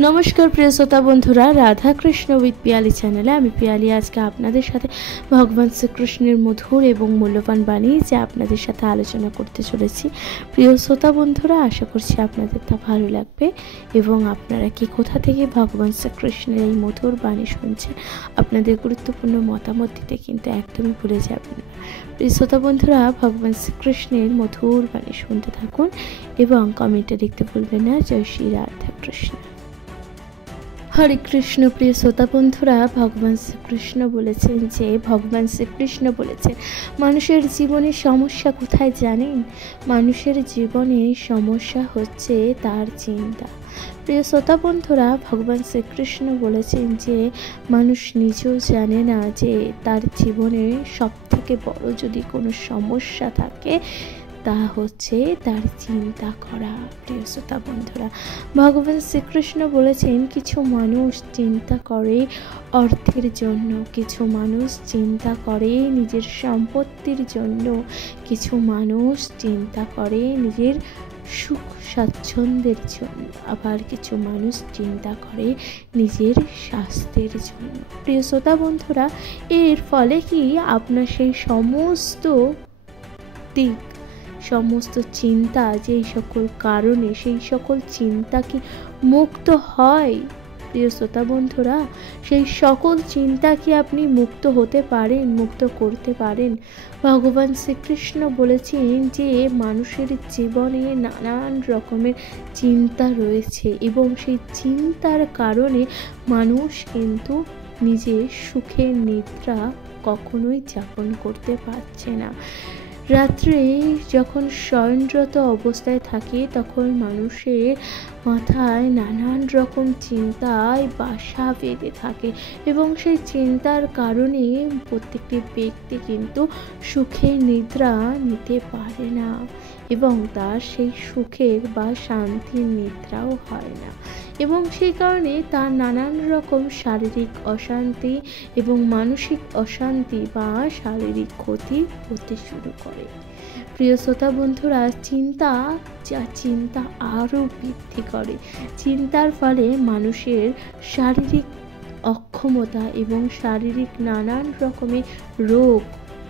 नमस्कार प्रिय श्रोता बंधुरा राधा कृष्ण उइथ पियाली चैनेले आमी पियाली आज के आपनादेर साथे भगवान श्रीकृष्णेर मधुर एवं मूल्यवान बाणी जे आपनादेर साथे आलोचना करते चलेछि। प्रिय श्रोता बंधुरा आशा करछि आपनादेर ता भालो लागबे एवं आपनारा कि कोथा थेके भगवान श्रीकृष्णेर एई मधुर बाणी शुनछेन आपनादेर गुरुत्वपूर्ण मतामत दिते किन्तु एकदमई भुले जाबेन ना। प्रिय श्रोता बंधुरा भगवान श्रीकृष्णेर मधुर बाणी शुनते थाकुन एवं कमेंटे लिखते भुलबेन ना जय श्री राधा कृष्ण। हरे कृष्ण। प्रिय श्रोता बंधुरा भगवान श्रीकृष्ण बोलेছেন যে भगवान श्रीकृष्ण बोलेছেন মানুষের জীবনে সমস্যা কোথায় জানেন? মানুষের জীবনে সমস্যা হচ্ছে তার চিন্তা। প্রিয় শ্রোতা বন্ধুরা ভগবান শ্রীকৃষ্ণ বলেছেন যে মানুষ নিজেও জানে না যে তার জীবনে সবথেকে বড় যদি কোনো সমস্যা থাকে তা হচ্ছে তার চিন্তা করা। প্রিয় শ্রোতা বন্ধুরা ভগবান শ্রীকৃষ্ণ বলেছেন কিছু মানুষ চিন্তা করে অর্থের জন্য, কিছু মানুষ চিন্তা করে নিজের সম্পত্তির জন্য, কিছু মানুষ চিন্তা করে নিজের সুখ স্বাচ্ছন্দ্যের জন্য, আবার কিছু মানুষ চিন্তা করে নিজের স্বাস্থ্যের জন্য। প্রিয় শ্রোতা বন্ধুরা এর ফলে কি আপনার সেই সমস্ত দিক সমস্ত চিন্তা যেই সকল কারণে সেই সকল চিন্তা কি মুক্ত হয়? প্রিয় শ্রোতা বন্ধুরা সেই সকল চিন্তা কি আপনি মুক্ত হতে পারেন, মুক্ত করতে পারেন? ভগবান শ্রীকৃষ্ণ বলেছেন যে মানুষের জীবনে নানান রকমের চিন্তা রয়েছে এবং সেই চিন্তার কারণে মানুষ কিন্তু নিজের সুখের নিদ্রা কখনোই যাপন করতে পারছে না। রাত্রে যখন শয়নরত অবস্থায় থাকে তখন মানুষের মাথায় নানান রকম চিন্তায় বাসা বেঁধে থাকে এবং সেই চিন্তার কারণে প্রত্যেকটি ব্যক্তি কিন্তু সুখের নিদ্রা নিতে পারে না এবং তার সেই সুখের বা শান্তির নিদ্রাও হয় না এবং সেই কারণে তার নানান রকম শারীরিক অশান্তি এবং মানসিক অশান্তি বা শারীরিক ক্ষতি হতে শুরু করে। প্রিয় শ্রোতা বন্ধুরা চিন্তা আরও বৃদ্ধি করে। চিন্তার ফলে মানুষের শারীরিক অক্ষমতা এবং শারীরিক নানান রকমের রোগ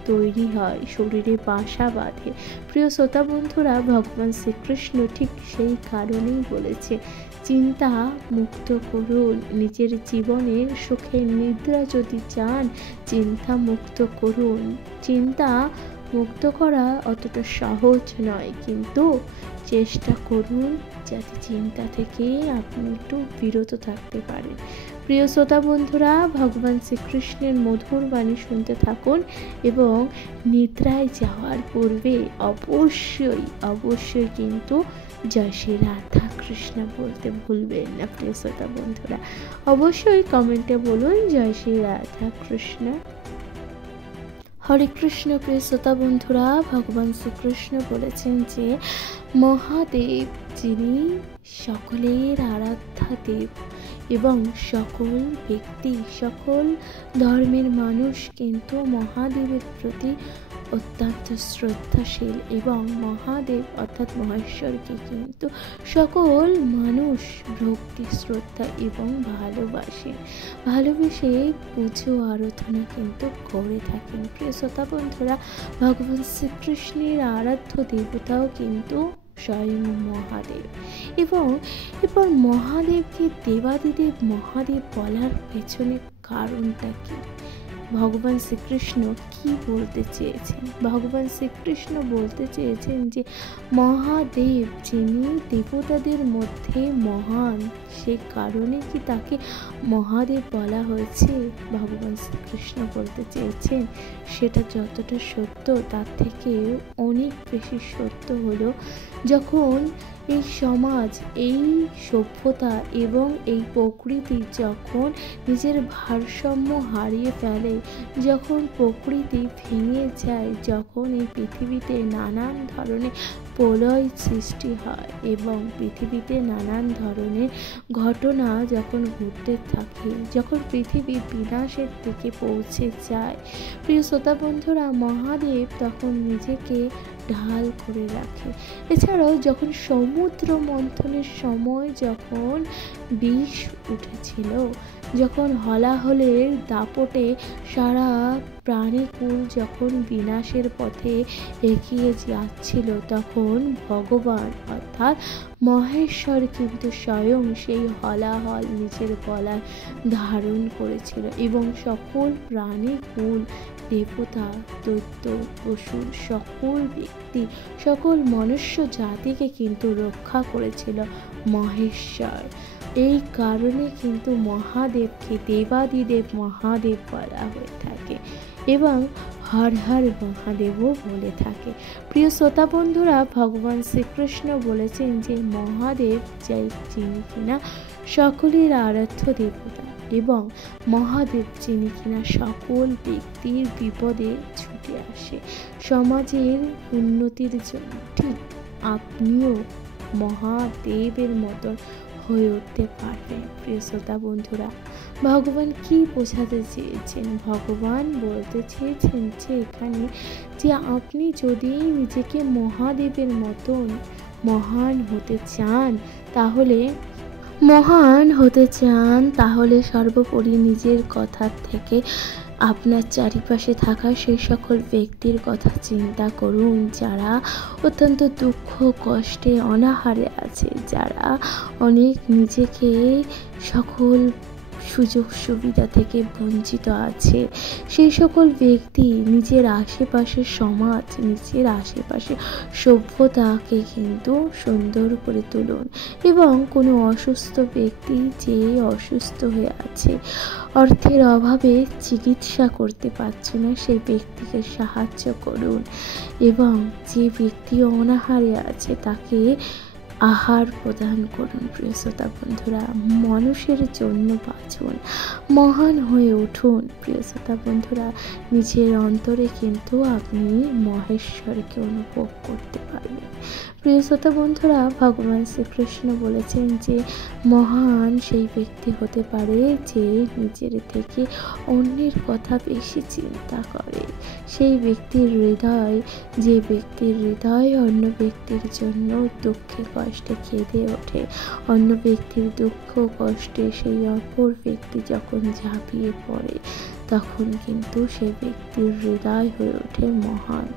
তৈরি হয়, শরীরে বাসা বাঁধে। প্রিয় শ্রোতা বন্ধুরা ভগবান শ্রীকৃষ্ণ ঠিক সেই কারণেই বলেছে চিন্তা মুক্ত করুন, নিজের জীবনের সুখের নিদ্রা যদি চান চিন্তা মুক্ত করুন। চিন্তা মুক্ত করা অতটা সহজ নয়, কিন্তু চেষ্টা করুন যাতে চিন্তা থেকে আপনি একটু বিরত থাকতে পারেন। প্রিয় শ্রোতা বন্ধুরা ভগবান শ্রীকৃষ্ণের মধুর বাণী শুনতে থাকুন এবং নিদ্রায় যাওয়ার পূর্বে অবশ্যই কিন্তু জয় শ্রী রাধা কৃষ্ণ বলতে ভুলবেন না। প্রিয় শ্রোতা বন্ধুরা অবশ্যই কমেন্টে বলুন জয় শ্রী রাধা কৃষ্ণ। হরে কৃষ্ণ। প্রিয় শ্রোতা বন্ধুরা ভগবান শ্রীকৃষ্ণ বলেছেন যে মহাদেব যিনি সকলের আরাধ্যা দেব এবং সকল ব্যক্তি সকল ধর্মের মানুষ কিন্তু মহাদেবের প্রতি অত্যন্ত শ্রদ্ধাশীল এবং মহাদেব অর্থাৎ মহেশ্বরকে কিন্তু সকল মানুষ ভক্তি শ্রদ্ধা এবং ভালোবেসে পুজো আরাধনা কিন্তু করে থাকেন। প্রিয় শ্রোতা বন্ধুরা ভগবান শ্রীকৃষ্ণের আরাধ্য দেবতাও কিন্তু স্বয়ং মহাদেব এবং এরপর মহাদেবকে দেবাদিদেব মহাদেব বলার পেছনে কারণটা কি? ভগবান শ্রীকৃষ্ণ কি বলতে চেয়েছেন? ভগবান শ্রীকৃষ্ণ বলতে চেয়েছেন যে মহাদেব যিনি দেবতাদের মধ্যে মহান, সে কারণে কি তাকে মহাদেব বলা হয়েছে? ভগবান শ্রীকৃষ্ণ বলতে চেয়েছেন সেটা যতটা সত্য তার থেকে অনেক বেশি সত্য হলো যখন এই সমাজ, এই সভ্যতা এবং এই প্রকৃতি যখন নিজের ভারসাম্য হারিয়ে ফেলে, যখন প্রকৃতি ভেঙে যায়, যখন এই পৃথিবীতে নানান ধরনের প্রলয় সৃষ্টি হয় এবং পৃথিবীতে নানান ধরনের ঘটনা যখন ঘটতে থাকে, যখন পৃথিবী বিনাশের দিকে পৌঁছে যায়, প্রিয় শ্রোতা বন্ধুরা মহাদেব তখন নিজেকে ঢাল করে রাখে। এছাড়াও যখন সমুদ্র মন্থনের সময় যখন বিষ উঠেছিল, যখন হলাহলের দাপটে সারা প্রাণীকুল যখন বিনাশের পথে এগিয়ে যাচ্ছিল, তখন ভগবান অর্থাৎ মহেশ্বর কিন্তু স্বয়ং সেই হলাহল নিজের গলায় ধারণ করেছিল এবং সকল প্রাণীকুল, দেবতা, দৈত্য, অসুর, সকল ব্যক্তি, সকল মনুষ্য জাতিকে কিন্তু রক্ষা করেছিল মহেশ্বর। এই কারণে কিন্তু মহাদেবকে দেবাদিদেব মহাদেব বলা হয়ে থাকে এবং হর হর মহাদেবও বলে থাকে। প্রিয় শ্রোতা বন্ধুরা, ভগবান শ্রীকৃষ্ণ বলেছেন যে মহাদেব যিনি কিনা সকলের আরাধ্য দেবতা এবং মহাদেব যিনি কিনা সকল ব্যক্তির বিপদে ছুটে আসে সমাজের উন্নতির জন্য। ঠিক আপনিও মহাদেবের মতন হয়ে উঠতে পারবেন। প্রিয় শ্রোতা বন্ধুরা, ভগবান কি বোঝাতে চেয়েছেন? ভগবান বলতে চেয়েছেন যে এখানে যে আপনি যদি নিজেকে মহাদেবের মতন মহান হতে তাহলে সর্বোপরি নিজের কথা থেকে আপনার চারিপাশে থাকা সেই সকল ব্যক্তির কথা চিন্তা করুন যারা অত্যন্ত দুঃখ কষ্টে অনাহারে আছে, যারা অনেক নিজেকে সকল সুযোগ সুবিধা থেকে বঞ্চিত আছে। সেই সকল ব্যক্তি নিজের আশেপাশের সমাজ, নিজের আশেপাশে সভ্যতাকে কিন্তু সুন্দর করে তুলুন এবং কোনো অসুস্থ ব্যক্তি যে অসুস্থ হয়ে আছে, অর্থের অভাবে চিকিৎসা করতে পারছে না, সেই ব্যক্তিকে সাহায্য করুন এবং যে ব্যক্তি অনাহারে আছে তাকে আহার প্রদান করুন। প্রিয় শ্রোতা বন্ধুরা, মানুষের জন্য বাঁচুন, মহান হয়ে উঠুন। প্রিয় শ্রোতা বন্ধুরা, নিজের অন্তরে কিন্তু আপনি মহেশ্বরকে অনুভব করতে পারবেন। প্রিয় শ্রোতা বন্ধুরা, ভগবান শ্রীকৃষ্ণ বলেছেন যে মহান সেই ব্যক্তি হতে পারে যে নিজের থেকে অন্যের কথা বেশি চিন্তা করে। সেই ব্যক্তির হৃদয়, যে ব্যক্তির হৃদয় অন্য ব্যক্তির জন্য দুঃখে কষ্টে কেঁদে ওঠে, অন্য ব্যক্তির দুঃখ কষ্টে সেই অপর ব্যক্তি যখন ঝাঁপিয়ে পড়ে, তখন কিন্তু সেই ব্যক্তির হৃদয় হয়ে ওঠে মহান।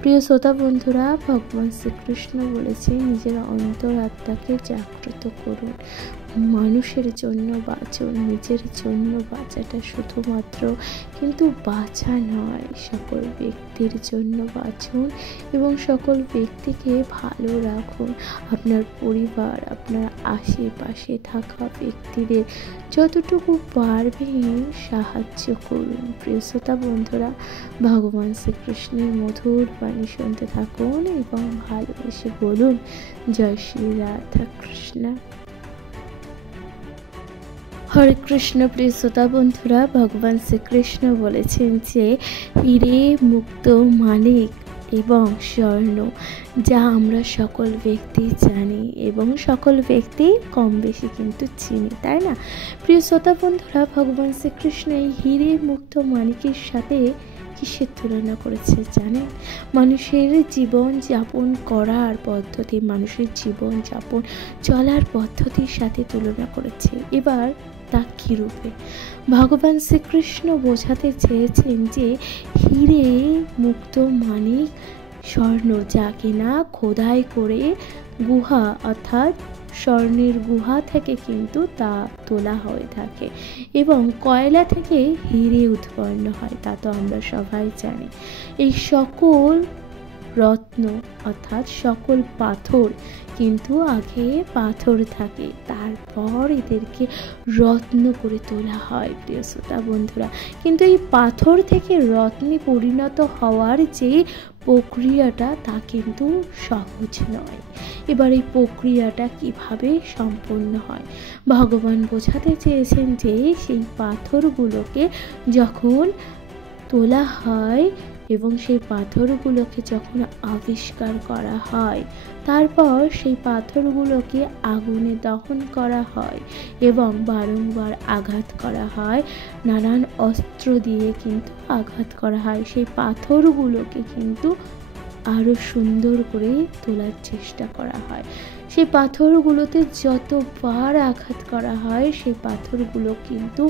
প্রিয় শ্রোতা বন্ধুরা, ভগবান শ্রীকৃষ্ণ বলেছেন নিজের অন্তরাত্মাকে জাগ্রত করুন, মানুষের জন্য বাঁচুন। নিজের জন্য বাঁচাটা শুধুমাত্র কিন্তু বাঁচা নয়, সকল ব্যক্তির জন্য বাঁচুন এবং সকল ব্যক্তিকে ভালো রাখুন। আপনার পরিবার, আপনার আশেপাশে থাকা ব্যক্তিদের যতটুকু পারবেন সাহায্য করুন। প্রিয় শ্রোতা বন্ধুরা, ভগবান শ্রীকৃষ্ণের মধুর বাণী শুনতে থাকুন এবং ভালোবেসে বলুন জয় শ্রী রাধা কৃষ্ণ। হরে কৃষ্ণ। প্রিয় শ্রোতা বন্ধুরা, ভগবান শ্রীকৃষ্ণ বলেছেন যে হিরে, মুক্ত, মানিক এবং স্বর্ণ, যা আমরা সকল ব্যক্তি জানি এবং সকল ব্যক্তি কম বেশি কিন্তু চিনি, তাই না? প্রিয় শ্রোতা বন্ধুরা, ভগবান শ্রীকৃষ্ণ এই হিরে, মুক্ত, মানিকের সাথে কিসের তুলনা করেছে জানেন? মানুষের জীবন যাপন করার পদ্ধতি, মানুষের জীবন যাপন চলার পদ্ধতির সাথে তুলনা করেছে। এবার তা কী রূপে? ভগবান শ্রীকৃষ্ণ বোঝাতে চেয়েছেন যে হিরে, মুক্ত, মানিক, স্বর্ণ, যা কিনা খোদাই করে গুহা অর্থাৎ স্বর্ণের গুহা থেকে কিন্তু তা তোলা হয়ে থাকে এবং কয়লা থেকে হিরে উৎপন্ন হয়, তা তো আমরা সবাই জানি। এই সকল রত্ন অর্থাৎ সকল পাথর কিন্তু আগে পাথর থাকে, তারপর এদেরকে রত্ন করে তোলা হয়। প্রিয় শ্রোতা বন্ধুরা, কিন্তু এই পাথর থেকে রত্নে পরিণত হওয়ার যে প্রক্রিয়াটা তা কিন্তু সহজ নয়। এবার এই প্রক্রিয়াটা কিভাবে সম্পন্ন হয়? ভগবান বোঝাতে চেয়েছেন যে সেই পাথরগুলোকে যখন তোলা হয় এবং সেই পাথরগুলোকে যখন আবিষ্কার করা হয়, তারপর সেই পাথরগুলোকে আগুনে দহন করা হয় এবং বারংবার আঘাত করা হয়, নানান অস্ত্র দিয়ে কিন্তু আঘাত করা হয়। সেই পাথরগুলোকে কিন্তু আরও সুন্দর করে তোলার চেষ্টা করা হয়। সেই পাথরগুলোতে যতবার আঘাত করা হয় সেই পাথরগুলো কিন্তু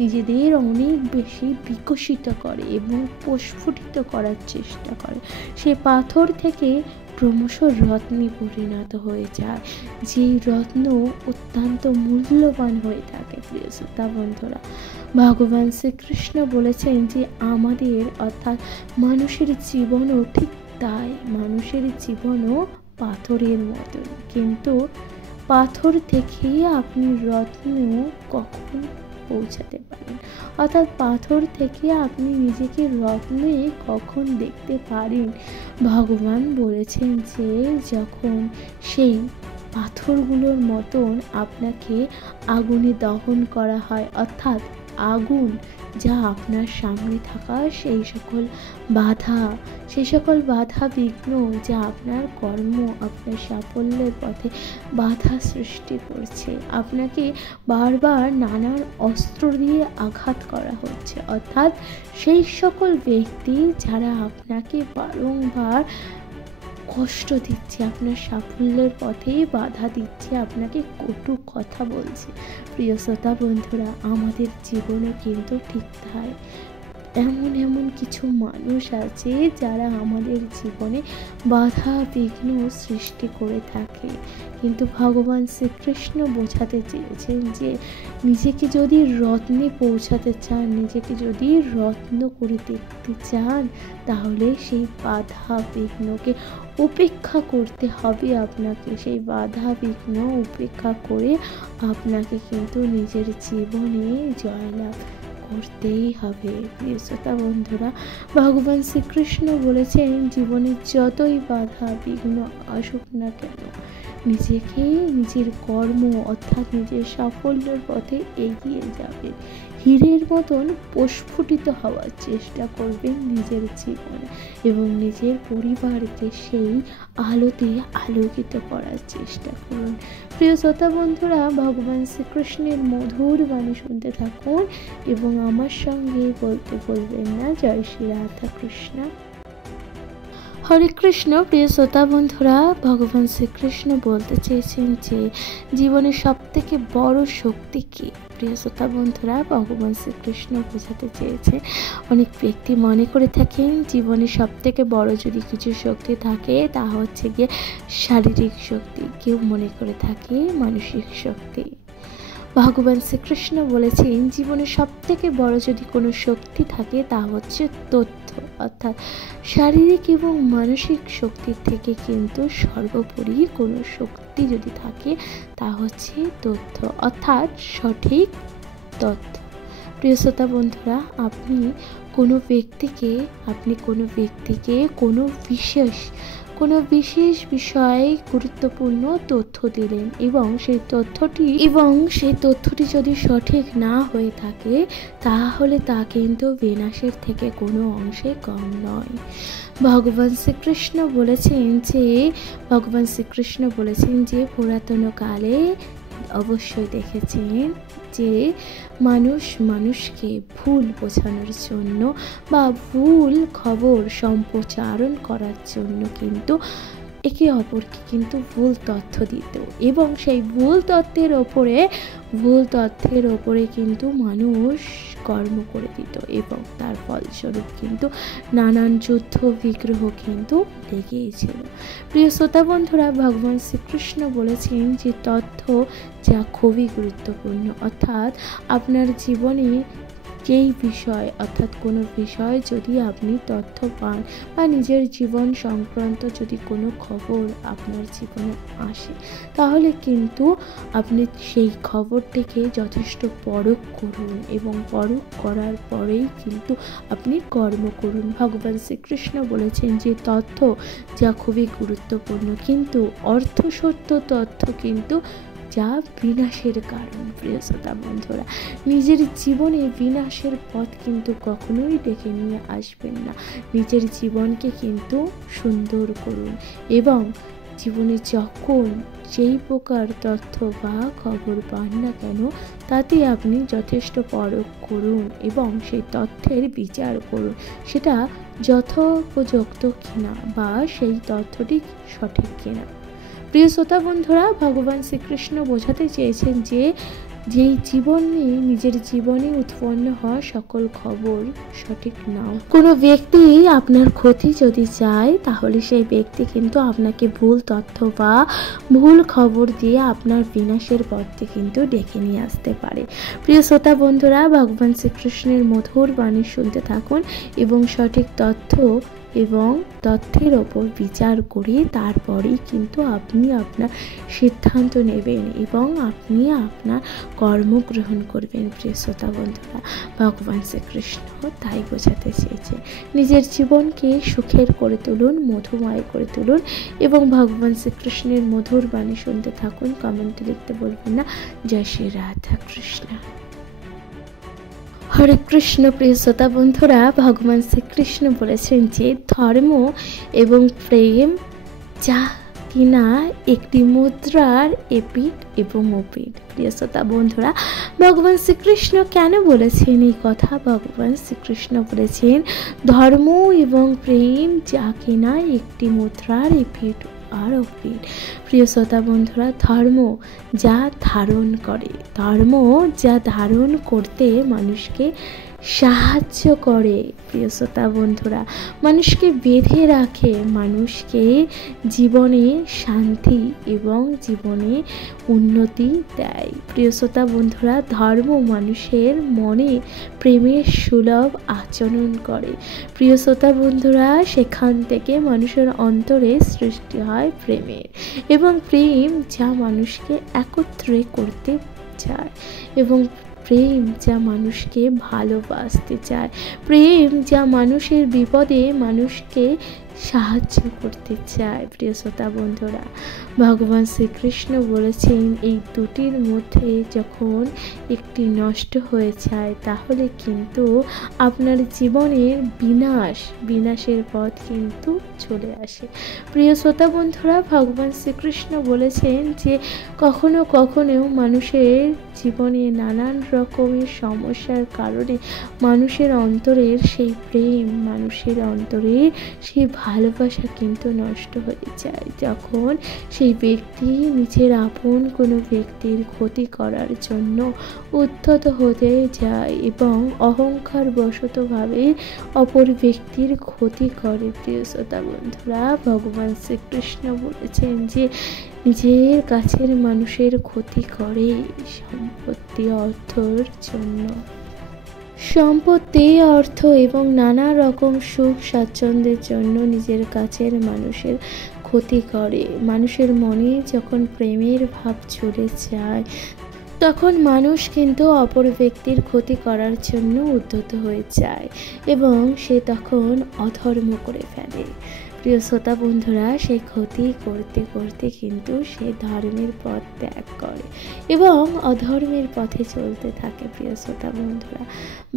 নিজেদের অনেক বেশি বিকশিত করে এবং প্রস্ফুটিত করার চেষ্টা করে। সেই পাথর থেকে ক্রমশ রত্নে পরিণত হয়ে যায়, যেই রত্ন অত্যন্ত মূল্যবান হয়ে থাকে। প্রিয় শ্রোতা বন্ধুরা, ভগবান শ্রীকৃষ্ণ বলেছেন যে আমাদের অর্থাৎ মানুষের জীবনও ঠিক তাই। মানুষের জীবনও পাথরের মতন, কিন্তু পাথর থেকেই আপনি রত্নেও কখন পৌঁছাতে পারেন, অর্থাৎ পাথর থেকে আপনি নিজেকে রত্নে কখন দেখতে পারেন। ভগবান বলেছেন যে যখন সেই পাথরগুলোর মতন আপনাকে আগুনে দহন করা হয়, অর্থাৎ আগুন যা আপনার সামনে থাকা সেই সকল বাধা বিঘ্ন যা আপনার কর্ম, আপনার সাফল্যের পথে বাধা সৃষ্টি করছে, আপনাকে বারবার নানান অস্ত্র দিয়ে আঘাত করা হচ্ছে, অর্থাৎ সেই সকল ব্যক্তি যারা আপনাকে বারংবার কষ্ট দিচ্ছে, আপনার সাফল্যের পথে বাধা দিচ্ছে, আপনাকে কটু কথা বলছে। প্রিয় শ্রোতা বন্ধুরা, আমাদের জীবনে কিন্তু ঠিক তাই। এমন কিছু মানুষ আছে যারা আমাদের জীবনে বাধা বিঘ্ন সৃষ্টি করে থাকে, কিন্তু ভগবান শ্রীকৃষ্ণ বোঝাতে চেয়েছেন যে নিজেকে যদি রত্নে পৌঁছাতে চান, নিজেকে যদি রত্ন করে দেখতে চান, তাহলে সেই বাধা বিঘ্নকে উপেক্ষা করতে হবে আপনাকে। সেই বাধা বিঘ্ন উপেক্ষা করে আপনাকে কিন্তু নিজের জীবনে জয়লাভ করতেই হবে। প্রিয় শ্রোতা বন্ধুরা, ভগবান শ্রীকৃষ্ণ বলেছেন জীবনে যতই বাধা বিঘ্ন আসুক না কেন, নিজেকে নিজের কর্ম অর্থাৎ নিজের সাফল্যের পথে এগিয়ে যাবেন, হীরের মতন প্রস্ফুটিত হওয়ার চেষ্টা করবেন নিজের জীবনে এবং নিজের পরিবারকে সেই আলোতে আলোকিত করার চেষ্টা করুন। প্রিয় শ্রোতা বন্ধুরা, ভগবান শ্রীকৃষ্ণের মধুর বাণী শুনতে থাকুন এবং আমার সঙ্গে বলতে ভুলবেন না, জয় শ্রী রাধা কৃষ্ণ। হরে কৃষ্ণ। প্রিয় শ্রোতা বন্ধুরা, ভগবান শ্রীকৃষ্ণ বলতে চেয়েছেন যে জীবনের সব থেকে বড় শক্তি কি। প্রিয় শ্রোতা বন্ধুরা, ভগবান শ্রীকৃষ্ণ বোঝাতে চেয়েছে, অনেক ব্যক্তি মনে করে থাকেন জীবনে সব থেকে বড় যদি কিছু শক্তি থাকে তা হচ্ছে গিয়ে শারীরিক শক্তি, কেউ মনে করে থাকে মানসিক শক্তি। ভগবান শ্রীকৃষ্ণ বলেছেন জীবনে সব থেকে বড় যদি কোনো শক্তি থাকে তা হচ্ছে তথ্য, অর্থাৎ শারীরিক এবং মানসিক শক্তির থেকে কিন্তু সর্বোপরি কোনো শক্তি যদি থাকে তা হচ্ছে তথ্য, অর্থাৎ সঠিক তথ্য। প্রিয় শ্রোতা বন্ধুরা, আপনি কোনো ব্যক্তিকে কোনো বিশেষ বিষয়ে গুরুত্বপূর্ণ তথ্য দিলেন এবং সেই তথ্যটি যদি সঠিক না হয়ে থাকে তাহলে তা কিন্তু বিনাশের থেকে কোনো অংশে কম নয়। ভগবান শ্রীকৃষ্ণ বলেছেন যে পুরাতন কালে অবশ্যই দেখেছেন যে মানুষকে ভুল বোঝানোর জন্য বা ভুল খবর সম্প্রচারণ করার জন্য কিন্তু একে অপরকে কিন্তু ভুল তথ্য দিত এবং সেই ভুল তথ্যের ওপরে কিন্তু মানুষ কর্ম করে দিত এবং তার ফলস্বরূপ কিন্তু নানান যুদ্ধ বিগ্রহ কিন্তু লেগেছিল। প্রিয় শ্রোতা বন্ধুরা, ভগবান শ্রীকৃষ্ণ বলেছেন যে তথ্য যা খুবই গুরুত্বপূর্ণ, অর্থাৎ আপনার জীবনে যেই বিষয় অর্থাৎ কোনো বিষয় যদি আপনি তথ্য পান বা নিজের জীবন সংক্রান্ত যদি কোনো খবর আপনার জীবনে আসে তাহলে কিন্তু আপনি সেই খবরটিকে যথেষ্ট পরখ করুন এবং পরখ করার পরেই কিন্তু আপনি কর্ম করুন। ভগবান শ্রীকৃষ্ণ বলেছেন যে তথ্য যা খুবই গুরুত্বপূর্ণ, কিন্তু অর্থসত্য তথ্য কিন্তু যা বিনাশের কারণ। প্রিয় শ্রোতা বন্ধুরা, নিজের জীবনে বিনাশের পথ কিন্তু কখনোই ডেকে নিয়ে আসবেন না। নিজের জীবনকে কিন্তু সুন্দর করুন এবং জীবনে যখন যেই প্রকার তথ্য বা খবর পান না কেন, তাতে আপনি যথেষ্ট পরখ করুন এবং সেই তথ্যের বিচার করুন, সেটা যথোপযুক্ত কিনা বা সেই তথ্যটি সঠিক কিনা। প্রিয় শ্রোতা বন্ধুরা, ভগবান শ্রীকৃষ্ণ বোঝাতে চেয়েছেন যে যেই জীবনে নিজের জীবনে উৎপন্ন হওয়া সকল খবর সঠিক নাও। কোনো ব্যক্তি আপনার ক্ষতি যদি চায়, তাহলে সেই ব্যক্তি কিন্তু আপনাকে ভুল তথ্য বা ভুল খবর দিয়ে আপনার বিনাশের পথে কিন্তু ডেকে নিয়ে আসতে পারে। প্রিয় শ্রোতা বন্ধুরা, ভগবান শ্রীকৃষ্ণের মধুর বাণী শুনতে থাকুন এবং সঠিক তথ্য এবং তথ্যের ওপর বিচার করে তারপরেই কিন্তু আপনি আপনার সিদ্ধান্ত নেবেন এবং আপনি আপনার কর্ম গ্রহণ করবেন। প্রিয় শ্রোতা বন্ধুরা, ভগবান শ্রীকৃষ্ণ তাই বোঝাতে চেয়েছে। নিজের জীবনকে সুখের করে তুলুন, মধুময় করে তুলুন এবং ভগবান শ্রীকৃষ্ণের মধুর বাণী শুনতে থাকুন। কমেন্টে লিখতে বলবেন না। জয় শ্রী রাধা কৃষ্ণ। হরে কৃষ্ণ। প্রিয় শ্রোতা বন্ধুরা, ভগবান শ্রীকৃষ্ণ বলেছেন যে ধর্ম এবং প্রেম যা কিনা একটি মুদ্রার এপিঠ এবং ওপিঠ। প্রিয় শ্রোতা বন্ধুরা, ভগবান শ্রীকৃষ্ণ কেন বলেছেন এই কথা? ভগবান শ্রীকৃষ্ণ বলেছেন ধর্ম এবং প্রেম যা কিনা একটি মুদ্রার এপিঠ আর ওপিঠ। প্রিয় শ্রোতা বন্ধুরা, ধর্ম যা ধারণ করে, ধর্ম যা ধারণ করতে মানুষকে সাহায্য করে। প্রিয় শ্রোতা বন্ধুরা, মানুষকে বেঁধে রাখে, মানুষকে জীবনে শান্তি এবং জীবনে উন্নতি দেয়। প্রিয় শ্রোতা বন্ধুরা, ধর্ম মানুষের মনে প্রেমের সুলভ আচরণ করে। প্রিয় শ্রোতা বন্ধুরা, সেখান থেকে মানুষের অন্তরে সৃষ্টি হয় প্রেমের, এবং প্রেম যা মানুষকে একত্রে করতে চায়, এবং প্রেম যা মানুষকে ভালোবাসতে চায়, প্রেম যা মানুষের বিপদে মানুষকে সাহায্য করতে চায়। প্রিয় শ্রোতা বন্ধুরা, ভগবান শ্রীকৃষ্ণ বলেছেন এই দুটির মধ্যে যখন একটি নষ্ট হয়ে যায়, তাহলে কিন্তু আপনার জীবনের বিনাশের পথ কিন্তু চলে আসে। প্রিয় শ্রোতা বন্ধুরা, ভগবান শ্রীকৃষ্ণ বলেছেন যে কখনো কখনো মানুষের জীবনে নানান রকমের সমস্যার কারণে মানুষের অন্তরের সেই প্রেম, মানুষের অন্তরে সেই ভালোবাসা কিন্তু নষ্ট হয়ে যায়, যখন সেই ব্যক্তি নিজের আপন কোনো ব্যক্তির ক্ষতি করার জন্য উদ্ধত হতে যায় এবং অহংকার বশতভাবে অপর ব্যক্তির ক্ষতি করে। প্রিয় শ্রোতা বন্ধুরা, ভগবান শ্রীকৃষ্ণ বলেছেন যে নিজের কাছের মানুষের ক্ষতি করে সম্পত্তি, অর্থের জন্য। সম্পত্তি, অর্থ এবং নানা রকম সুখ স্বাচ্ছন্দ্যের জন্য নিজের কাছের মানুষের ক্ষতি করে। মানুষের মনে যখন প্রেমের ভাব চলে যায়, তখন মানুষ কিন্তু অপর ব্যক্তির ক্ষতি করার জন্য উদ্ধত হয়ে যায় এবং সে তখন অধর্ম করে ফেলে। প্রিয় শ্রোতা বন্ধুরা, সেই ক্ষতি করতে করতে কিন্তু সে ধর্মের পথ ত্যাগ করে এবং অধর্মের পথে চলতে থাকে। প্রিয় শ্রোতা বন্ধুরা,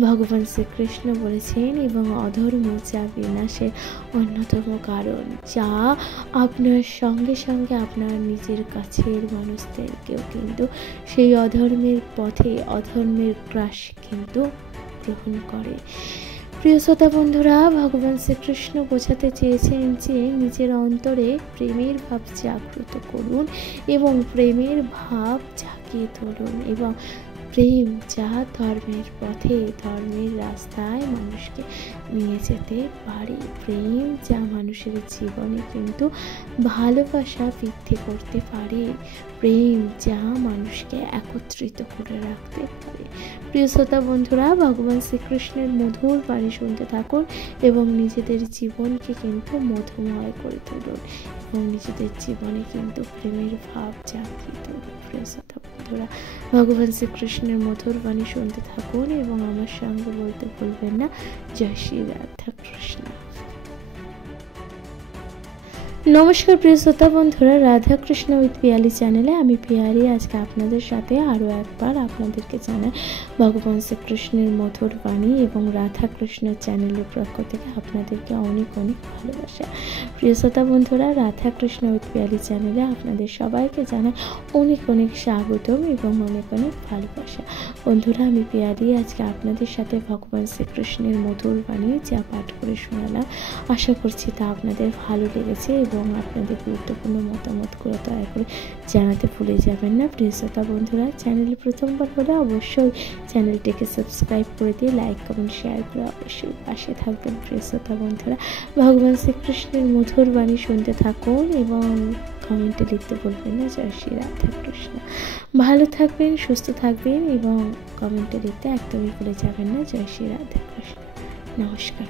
ভগবান শ্রীকৃষ্ণ বলেছেন এবং অধর্ম যা বিনাশের অন্যতম কারণ, যা আপনার সঙ্গে সঙ্গে আপনার নিজের কাছের মানুষদেরকেও কিন্তু সেই অধর্মের পথে, অধর্মের গ্রাস কিন্তু গ্রহণ করে। প্রিয় শ্রোতা বন্ধুরা, ভগবান শ্রীকৃষ্ণ বোঝাতে চেয়েছেন যে নিজের অন্তরে প্রেমের ভাব জাগ্রত করুন এবং প্রেমের ভাব জাগিয়ে তুলুন, এবং প্রেম যা ধর্মের পথে, ধর্মের রাস্তায় মানুষকে নিয়ে যেতে পারে, প্রেম যা মানুষের জীবনে কিন্তু ভালোবাসা বৃদ্ধি করতে পারে, প্রেম যা মানুষকে একত্রিত করে রাখতে পারে। প্রিয় শ্রোতা বন্ধুরা, ভগবান শ্রীকৃষ্ণের মধুর বাণী শুনতে থাকুন এবং নিজেদের জীবনকে কিন্তু মধুময় করে তুলুন এবং নিজেদের জীবনে কিন্তু প্রেমের ভাব জাগিয়ে তুলুন। প্রিয় শ্রোতা বন্ধুরা, ভগবান শ্রীকৃষ্ণের মধুর বাণী শুনতে থাকুন এবং আমার সঙ্গে বলতে ভুলবেন না, জয় শ্রী রাধা কৃষ্ণ। নমস্কার প্রিয় শ্রোতা বন্ধুরা, রাধা কৃষ্ণ উইথ পিয়ালি চ্যানেলে আমি পিয়ালি আজকে আপনাদের সাথে আরও একবার আপনাদেরকে জানাই ভগবান শ্রীকৃষ্ণের মধুর বাণী এবং রাধা কৃষ্ণের চ্যানেলের পক্ষ থেকে আপনাদেরকে অনেক অনেক ভালোবাসা। প্রিয় শ্রোতা বন্ধুরা, রাধা কৃষ্ণ উইথ পিয়ালি চ্যানেলে আপনাদের সবাইকে জানাই অনেক অনেক স্বাগতম এবং অনেক অনেক ভালোবাসা। বন্ধুরা, আমি পিয়ালি আজকে আপনাদের সাথে ভগবান শ্রীকৃষ্ণের মধুর বাণী যা পাঠ করে শোনালাম, আশা করছি তা আপনাদের ভালো লেগেছে এবং আপনাদের গুরুত্বপূর্ণ মতামতগুলো দয়া করে জানাতে ভুলে যাবেন না। প্রিয় শ্রোতা বন্ধুরা, চ্যানেলে প্রথমবার হলে অবশ্যই চ্যানেলটিকে সাবস্ক্রাইব করে দিয়ে লাইক কমেন্ট শেয়ার করে অবশ্যই পাশে থাকবেন। প্রিয় শ্রোতা বন্ধুরা, ভগবান শ্রীকৃষ্ণের মধুর বাণী শুনতে থাকুন এবং কমেন্টে লিখতে বলবেন না জয় শ্রী রাধা কৃষ্ণ। ভালো থাকবেন, সুস্থ থাকবেন এবং কমেন্টে লিখতে একদমই ভুলে যাবেন না জয় শ্রী রাধা কৃষ্ণ। নমস্কার।